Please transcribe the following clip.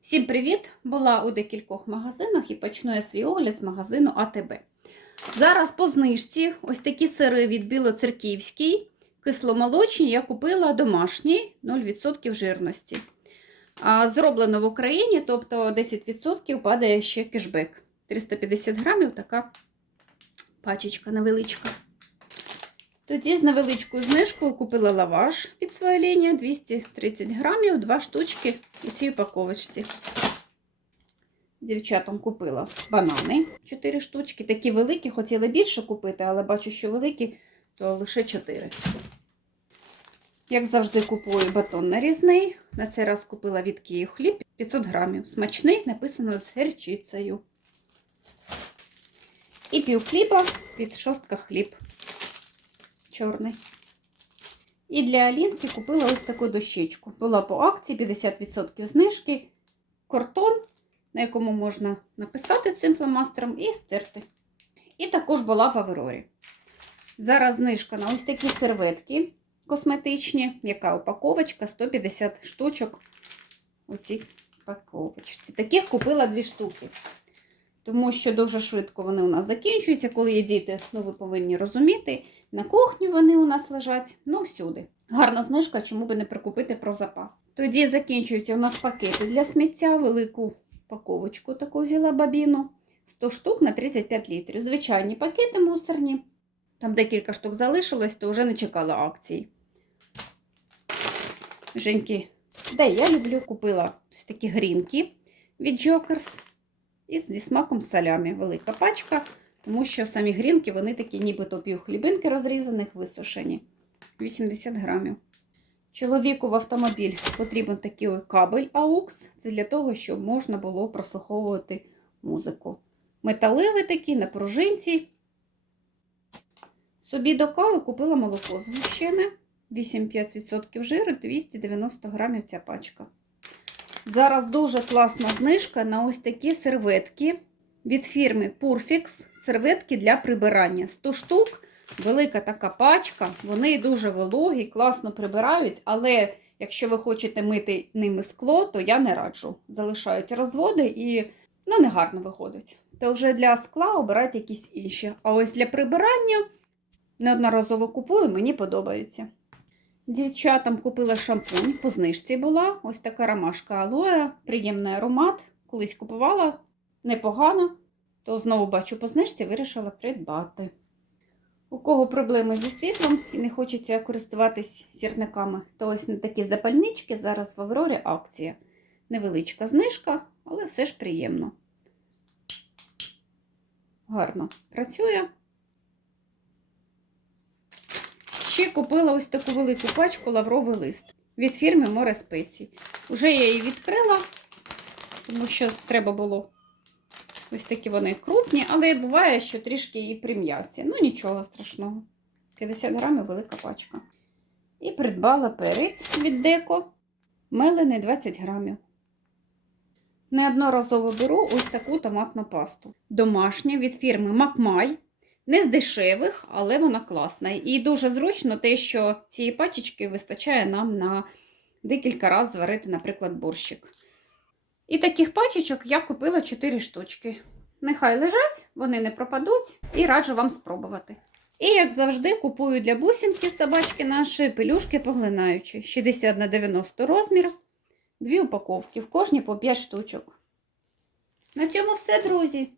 Всім привіт! Була у декількох магазинах і почну я свій огляд з магазину АТБ. Зараз по знижці ось такі сири від Білоцерківський, кисломолочні я купила домашній 0% жирності. А, Зроблено в Україні, тобто 10% падає ще кешбек. 350 грамів така пачечка невеличка. Тоді з невеличкою знижкою купила лаваш від своєї лінії 230 грамів, 2 штучки у цій упаковочці. Дівчатам купила банани 4 штучки. Такі великі, хотіла більше купити, але бачу, що великі, то лише 4. Як завжди, купую батон нарізний. На цей раз купила від Київ хліб 500 грамів. Смачний, написано з герчицею. І пів хліба під шостка хліб чорний. І для Алінки купила ось таку дощечку. Була по акції 50% знижки, картон, на якому можна написати цим фломастером і стерти. І також була в Аврорі. Зараз знижка на ось такі серветки косметичні, яка упаковочка 150 штучок у цій упаковочці. Таких купила дві штуки. Тому що дуже швидко вони у нас закінчуються. Коли є діти, ну ви повинні розуміти. На кухні вони у нас лежать, ну всюди. Гарна знижка, чому би не прикупити про запас. Тоді закінчуються у нас пакети для сміття, велику паковочку таку взяла бабіну. 100 штук на 35 літрів. Звичайні пакети мусорні. Там декілька штук залишилось, то вже не чекала акції. Женьки, де я люблю, купила ось такі грінки від Jokers. І зі смаком салямі. Велика пачка, тому що самі грінки, вони такі, нібито пів хлібинки розрізаних, висушені. 80 грамів. Чоловіку в автомобіль потрібен такий кабель AUX. Це для того, щоб можна було прослуховувати музику. Металевий такий, на пружинці. Собі до кави купила молоко згущене. 8,5% жиру, 290 грамів ця пачка. Зараз дуже класна знижка на ось такі серветки від фірми Purfix. Серветки для прибирання. 100 штук, велика така пачка. Вони дуже вологі, класно прибирають, але якщо ви хочете мити ними скло, то я не раджу. Залишають розводи і ну, не гарно виходить. То вже для скла обирайте якісь інші. А ось для прибирання неодноразово купую, мені подобається. Дівчатам купила шампунь, по знижці була. Ось така ромашка алоє, приємний аромат. Колись купувала непогано, то знову бачу по знижці, вирішила придбати. У кого проблеми зі світлом і не хочеться користуватись сірниками, то ось на такі запальнички зараз в Аврорі акція. Невеличка знижка, але все ж приємно. Гарно працює. Ще купила ось таку велику пачку лавровий лист від фірми Море Спецій. Уже я її відкрила, тому що треба було ось такі вони крупні, але буває, що трішки і прим'яться. Ну, нічого страшного. 50 грамів велика пачка. І придбала перець від деко, мелений 20 грамів. Неодноразово беру ось таку томатну пасту. Домашня від фірми Макмай. Не з дешевих, але вона класна. І дуже зручно те, що цієї пачечки вистачає нам на декілька разів зварити, наприклад, борщик. І таких пачечок я купила 4 штучки. Нехай лежать, вони не пропадуть, і раджу вам спробувати. І, як завжди, купую для бусинки собачки наші пелюшки поглинаючі. 60 на 90 розмір, дві упаковки, в кожній по 5 штучок. На цьому все, друзі.